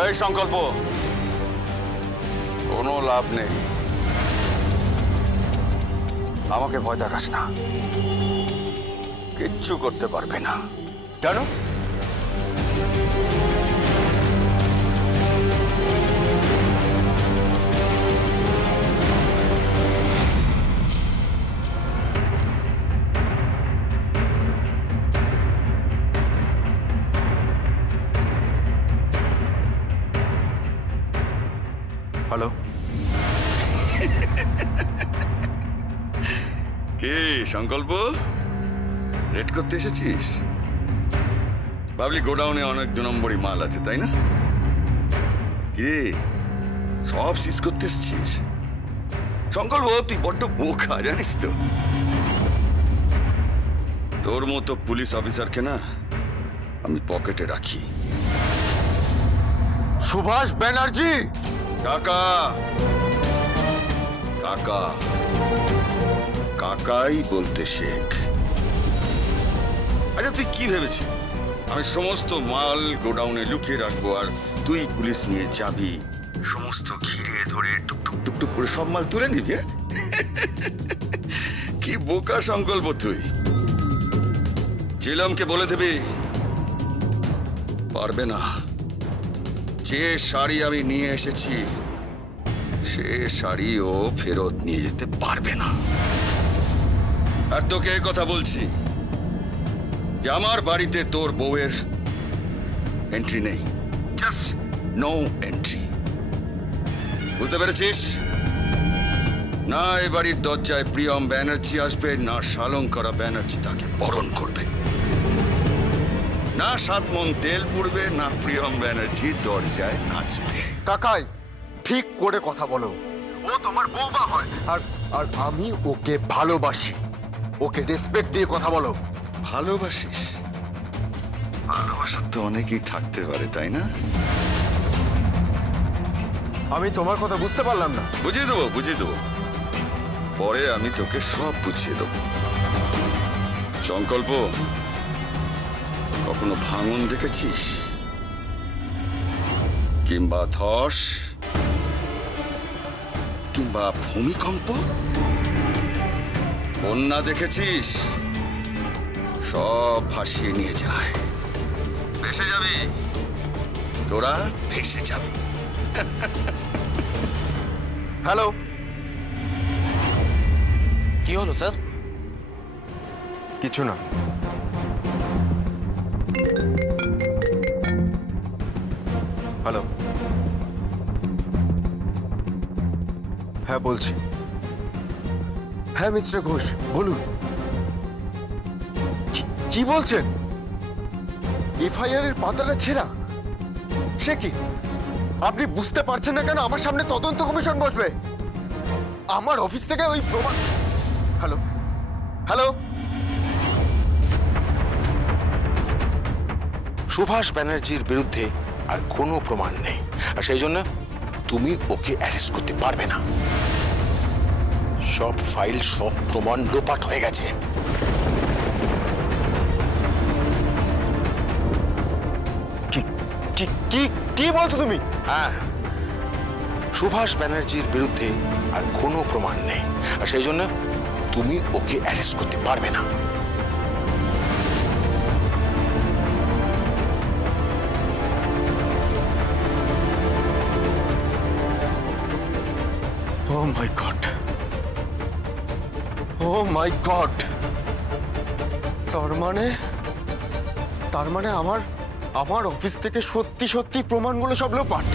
এই সংকল্প, কোনো লাভ নেই। আমাকে ভয় দেখাস না, কিচ্ছু করতে পারবে না। কেন? হ্যালো, কি সংকল্প, রেড করতে এসেছিস? ভাবলি গোডাউনে অনেক 2 নম্বরই মাল আছে, তাই না? কি সব সিজ করতে এসেছিস? সংকল্প, তুই বড্ড বোকা, জানিস তো? তোর মতো পুলিশ অফিসারকে না আমি পকেটে রাখি। সুভাষ ব্যানার্জি। কাকা, কাকা, কাকাই বলতে শেখ। আচ্ছা, তুই কি ভেবেছিস আমি সমস্ত মাল গোডাউনে লুকিয়ে রাখবো আর তুই পুলিশ নিয়ে যাবি, সমস্ত ঘিরে ধরে টুকটুক টুকটুক করে সব মাল তুলে নিবি? কি বোকা সংকল্প তুই। চিলমকে বলে দিবি পারবে না। যে শাড়ি আমি নিয়ে এসেছি সে শাড়িও ফেরত নিয়ে যেতে পারবে না। আর তোকে এই কথা বলছি যে আমার বাড়িতে তোর বউয়ের এন্ট্রি নেই, জাস্ট নো এন্ট্রি। বুঝতে পেরেছিস? না এ বাড়ির দরজায় প্রিয়ম ব্যানার্জি আসবে, না শালঙ্করা ব্যানার্জি তাকে বরণ করবে, না 7 মণ তেল পুড়বে, না প্রিয়ম ব্যানার্জি দরজায় নাচবে। কাকাই, ঠিক করে কথা বলো। ও তোমার বৌমা হয়, আর আর আমি ওকে ভালোবাসি। ওকে রেসপেক্ট দিয়ে কথা বলো। ভালোবাসিস? ভালোবাসার তো অনেকেই থাকতে পারে, তাই না? আমি তোমার কথা বুঝতে পারলাম না। বুঝিয়ে দেবো, বুঝিয়ে দেবো, পরে আমি তোকে সব বুঝিয়ে দেবো। সংকল্প, কখনো ভাঙন দেখেছিস? কিংবা ধস, কিংবা ভূমিকম্প, বন্যা দেখেছিস? সব ভাসিয়ে নিয়ে যায়, ভেসে যাবি, তোরা ভেসে যাবি। হ্যালো, কি হলো স্যার? কিছু না। হ্যালো, হ্যাঁ বলছি। হ্যাঁ মিস্টার ঘোষ, বলুন। কি বলছেন? এফআইআর এর পাতাটা ছেঁড়া? সে কি? আপনি বুঝতে পারছেন না কেন আমার সামনে তদন্ত কমিশন বসবে? আমার অফিস থেকে ওই প্রমাণ। Hello, hello. সুভাষ ব্যানার্জির বিরুদ্ধে আর কোনো প্রমাণ নেই, আর সেই জন্য তুমি ওকে অ্যারেস্ট করতে পারবে না। সব ফাইল, সব প্রমাণ লোপাট হয়ে গেছে। কি বলছো তুমি? হ্যাঁ, সুভাষ ব্যানার্জির বিরুদ্ধে আর কোনো প্রমাণ নেই, আর সেই জন্য তুমি ওকে অ্যারেস্ট করতে পারবে না। ও মাই গড, ও মাই গড। তার মানে আমার অফিস থেকে সত্যি সত্যি প্রমাণগুলো সব লোপাট।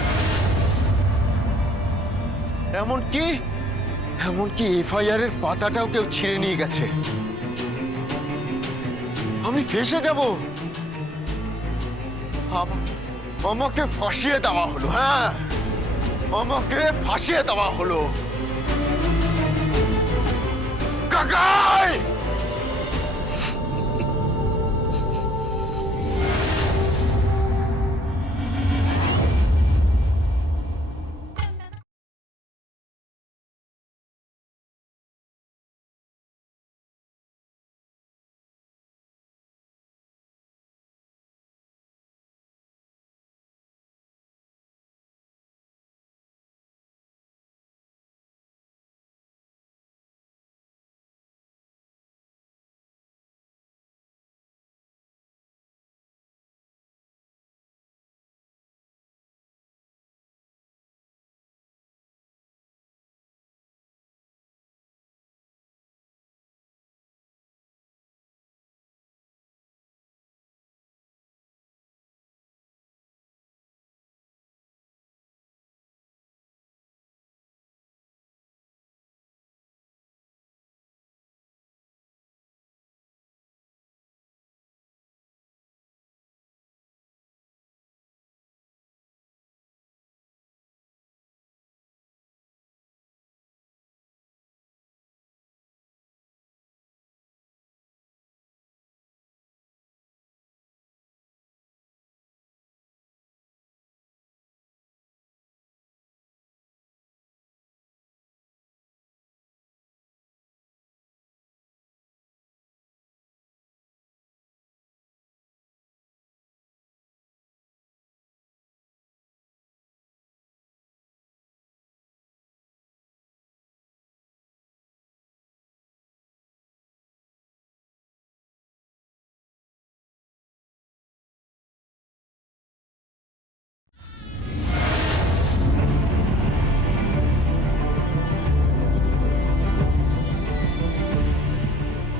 এমনকি এফআইআর এর পাতাটাও কেউ ছিঁড়ে নিয়ে গেছে। আমি ফেঁসে যাব। আমাকে ফাঁসিয়ে দেওয়া হলো। হ্যাঁ, আমাকে ফাঁসিয়ে দেওয়া হলো। কাকাই!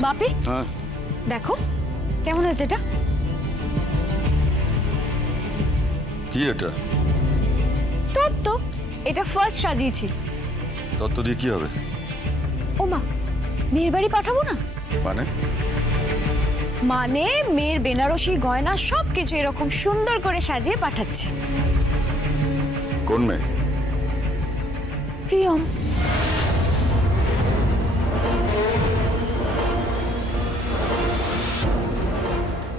বাপি হ্যাঁ দেখো কেমন হয়েছে এটা? কি এটা? তোর তো এটা ফার্স্ট সাজিয়েছি। তত্ত্ব দিয়ে কি হবে? ও মা, মেয়ের বাড়ি পাঠাবো না? মানে মানে মেয়ের বেনারসি গয়না সবকিছু এরকম সুন্দর করে সাজিয়ে পাঠাচ্ছে। কোন মেয়ে? প্রিয়ম।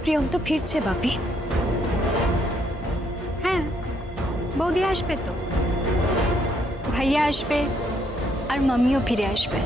প্রিয়ম তো ফিরছে বাপি। হ্যাঁ, বৌদি আসবে তো, ভাইয়া আসবে আর মাম্মিও ফিরে আসবে।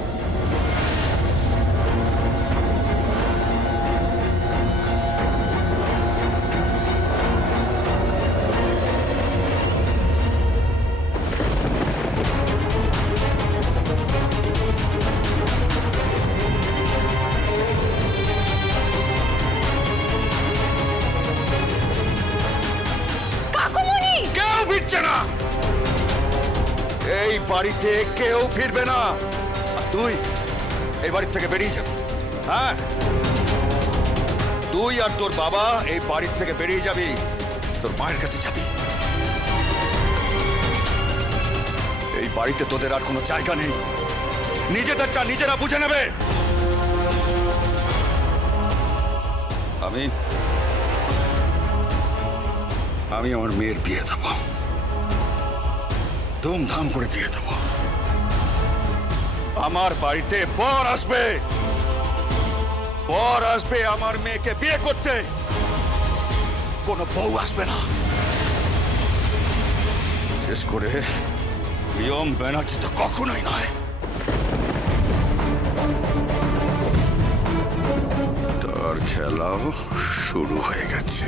কাকুমণি! কেউ ফিরছে না, এই বাড়িতে কেউ ফিরবে না। আর তুই এই বাড়ি থেকে বেরিয়ে যাবি। হ্যাঁ, তুই আর তোর বাবা এই বাড়ির থেকে বেরিয়ে যাবি, তোর মায়ের কাছে যাবি। এই বাড়িতে তোদের আর কোনো জায়গা নেই, নিজেদেরটা নিজেরা বুঝে নেবে। আমি আমার মেয়ের বিয়ে দেবো, ধুমধাম করে বিয়ে দেবো। আমার বাড়িতে বর আসবে, বর আসবে আমার মেয়েকে বিয়ে করতে, কোনো বউ আসবে না। শেষ করে প্রিয়ম ব্যানার্জি তো কখনোই নয়। তার খেলাও শুরু হয়ে গেছে।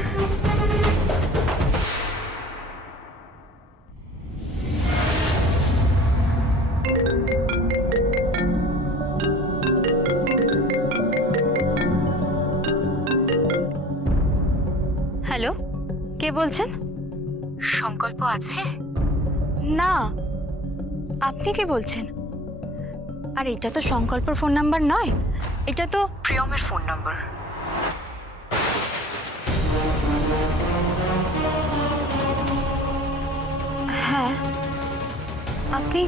হ্যালো, কে বলছেন? সংকল্প আছে? না, আপনি কে বলছেন? আর এটা তো সংকল্পর ফোন নাম্বার নয়, এটা তো প্রিয়মের ফোন নাম্বার। হ্যাঁ, আপনি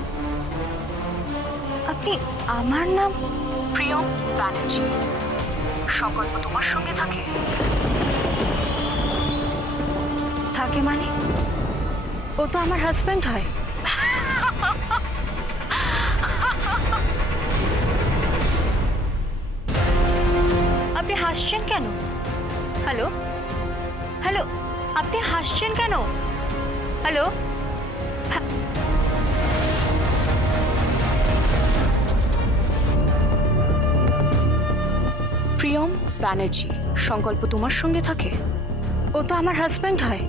আপনি আমার নাম প্রিয়ম ব্যানার্জি। সংকল্প তোমার সঙ্গে থাকে? থাকে মানে? ও তো আমার হাজবেন্ড হয়। আপনি হাসছেন কেন? হ্যালো হ্যালো, আপনি হাসছেন কেন? হ্যালো, প্রিয়ম ব্যানার্জি, সংকল্প তোমার সঙ্গে থাকে? ও তো আমার হাজবেন্ড হয়।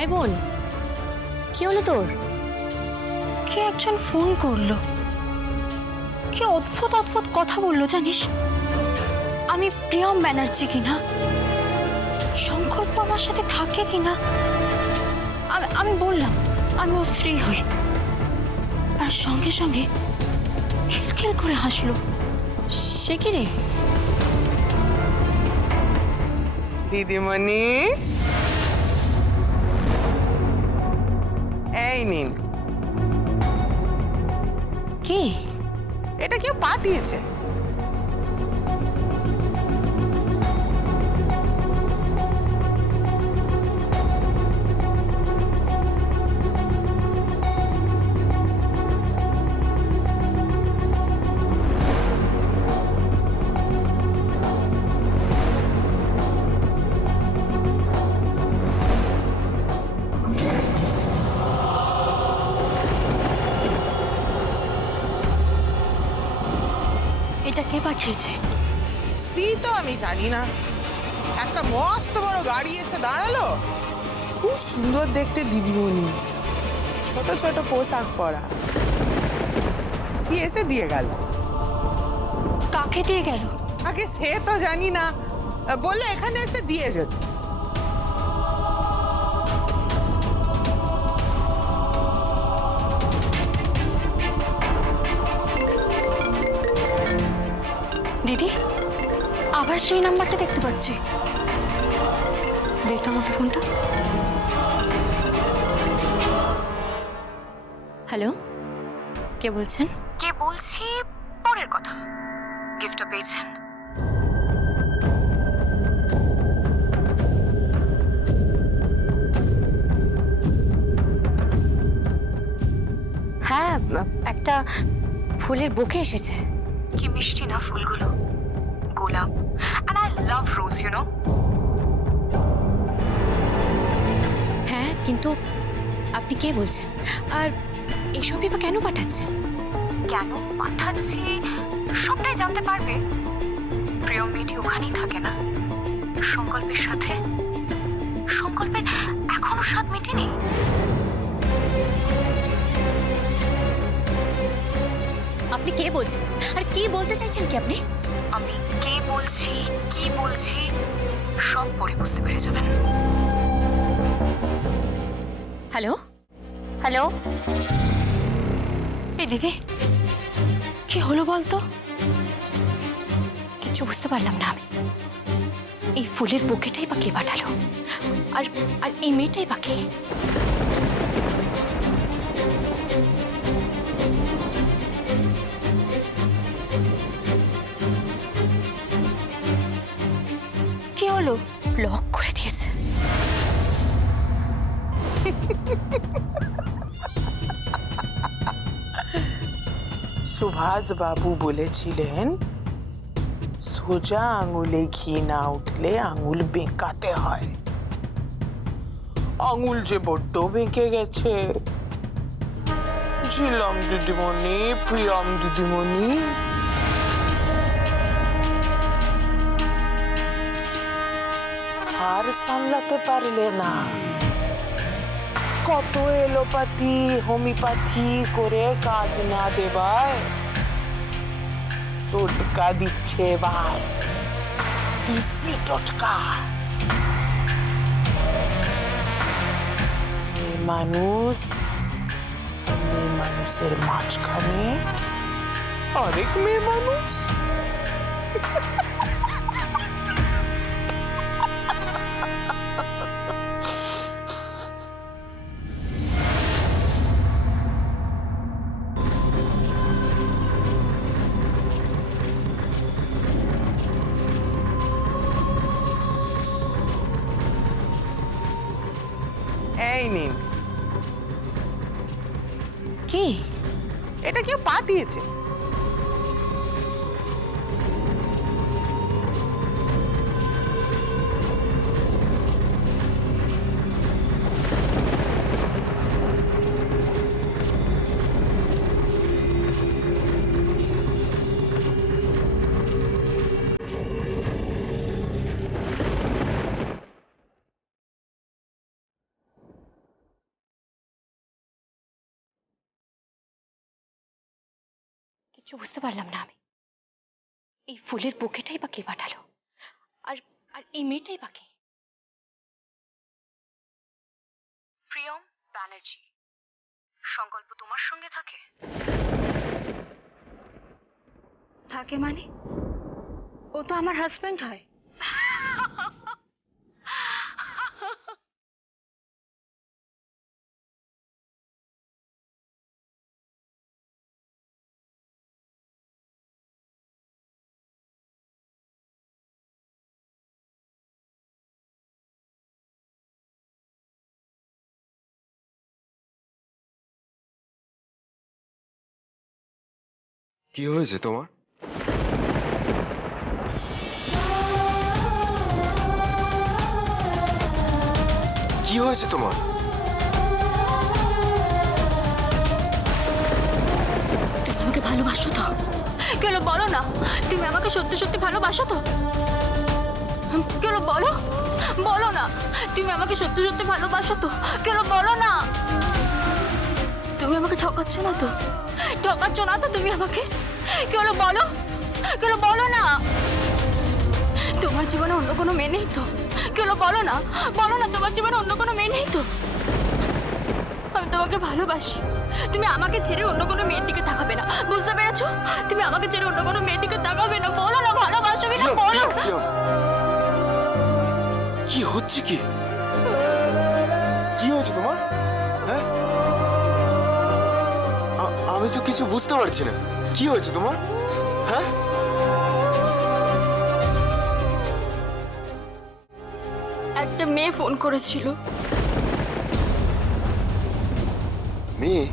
এই বোন, কি হলো তোর? কে একজন ফোন করলো, কি অদ্ভুত অদ্ভুত কথা বললো জানিস? আমি প্রিয়ম ব্যানার্জি কিনা, সংকল্প আমার সাথে থাকে কিনা। আমি বললাম আমি ওর স্ত্রী হই, আর সঙ্গে সঙ্গে খিলখিল করে হাসলো। সে কি রে? দিদিমণি, এই নিন। কি? এটা কেউ পাঠিয়েছে। এটা কে পাঠিয়েছে? সি তো আমি জানি না, একটা মস্ত বড় গাড়ি এসে দাঁড়ালো, খুব সুন্দর দেখতে দিদিমণি, ছোট ছোট পোশাক পরা। সি এসে দিয়ে গেল। কাকে দিয়ে গেল? আগে সে তো জানি না, বললে এখানে এসে দিয়ে যেত। দিদি আবার সেই নাম্বারটা দেখতে পাচ্ছি। দেখতো আমাকে ফোনটা। হ্যালো, কে বলছেন? কে বলছি পরের কথা, গিফটটা পেয়েছেন? হ্যাঁ, একটা ফুলের বুকে এসেছে। কি মিষ্টি না ফুলগুলো, গোলাপ। And I love rose, you know? হ্যাঁ, কিন্তু আপনি কে বলছেন? আর এসবই বা কেন পাঠাচ্ছেন? কেন পাঠাচ্ছি সবটাই জানতে পারবে। প্রিয় মেয়েটি ওখানেই থাকে না, সংকল্পের সাথে। সংকল্পের এখনো স্বাদ মেটেনি। আপনি কে বলছেন আর কি বলতে চাইছেন কি আপনি? আমি কে বলছি কি বলছি সব পরে বুঝতে পেরে যাবেন। হ্যালো হ্যালো, এই দিদি কি হলো বলতো? কিছু বুঝতে পারলাম না আমি। এই ফুলের বুকেটাই বা কে পাঠালো, আর আর এই মেয়েটাই বা কে? কি হলো? লক করে দিয়েছে। সুভাষ বাবু বলেছিলেন সোজা আঙুলে ঘি না উঠলে আঙুল বেঁকাতে হয়। আঙুল যে বড্ড বেঁকে গেছে। ঝিলাম দিদিমণি, প্রিয়াম দিদিমণি, আর সামলাতে পারলে না। কত এলোপ্যাথি হোমিওপ্যাথি করে কাজ না দেবায় টোটকা দিচ্ছে এবার, দেশি টোটকা। মেয়ে মানুষ মেয়ে মানুষের মাঝখানে আরেক মেয়ে মানুষ। এই নিন, কি এটা কেউ পাঠিয়েছে। কিছু বুঝতে পারলাম না আমি। এই ফুলের বুকেটাই বা কে পাঠালো, আর আর এই মেয়েটাই বা কে? প্রিয়ম ব্যানার্জি, সংকল্প তোমার সঙ্গে থাকে? থাকে মানে? ও তো আমার হাজবেন্ড হয়। কি হয়েছে তোমার? কি হয়েছে তোমার? তুমি আমাকে ভালোবাসো তো? কেন বলো না, তুমি আমাকে সত্যি সত্যি ভালোবাসো তো? কেন বলো, বলো না তুমি আমাকে সত্যি সত্যি ভালোবাসো তো? কেন বলো না? তুমি আমাকে ঠকাচ্ছ না তো? ঠকাচ্ছ না তো তুমি আমাকে? কেন বলো, কেন বলো না? তোমার জীবনে অন্য কোনো মেয়ে নেই তো? কেন বলো না, বলো না তোমার জীবনে অন্য কোনো মেয়ে নেই তো? আমি তোমাকে ভালোবাসি, তুমি আমাকে ছেড়ে অন্য কোনো মেয়ের দিকে তাকাবে না, বুঝতে পেরেছো? তুমি আমাকে ছেড়ে অন্য কোনো মেয়ের দিকে তাকাবে না, বলো না প্রিয়ম, কি হচ্ছে কি? কি হয়েছে তোমার? হ্যাঁ, আমি তো কিছু বুঝতে পারছি না। কি হয়েছে তোমার? হ্যাঁ, একটা মেয়ে ফোন করেছিল। মেয়ে?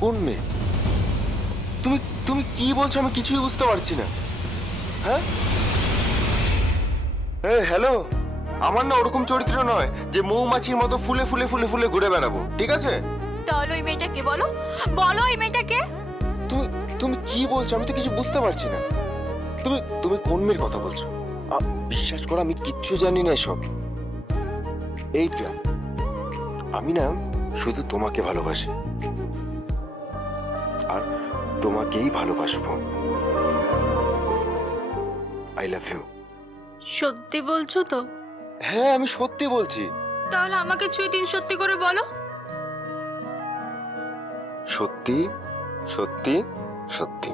কোন মেয়ে? তুমি তুমি কি বলছো? আমি কিছুই বুঝতে পারছি না। হ্যাঁ, হ্যালো, আমার না ওরকম চরিত্র নয় যে মৌমাছির মতো ফুলে ফুলে ফুলে ফুলে ঘুরে বেড়াবো, ঠিক আছে? তাহলে ওই মেয়েটাকে বলো, বলো ওই মেয়েটাকে। তুমি তুমি কি বলছো? আমি তো কিছু বুঝতে পারছি না। তুমি তুমি কোন মেয়ের কথা বলছো? বিশ্বাস করো, আমি কিচ্ছু জানি না এসব। এই প্রিয়া, আমি না শুধু তোমাকে ভালোবাসি আর তোমাকেই ভালোবাসবো। I love you. সত্যি বলছো তো? হ্যাঁ, আমি সত্যি বলছি। তাহলে আমাকে 6 দিন সত্যি করে বলো। সত্যি সত্যি সত্যি।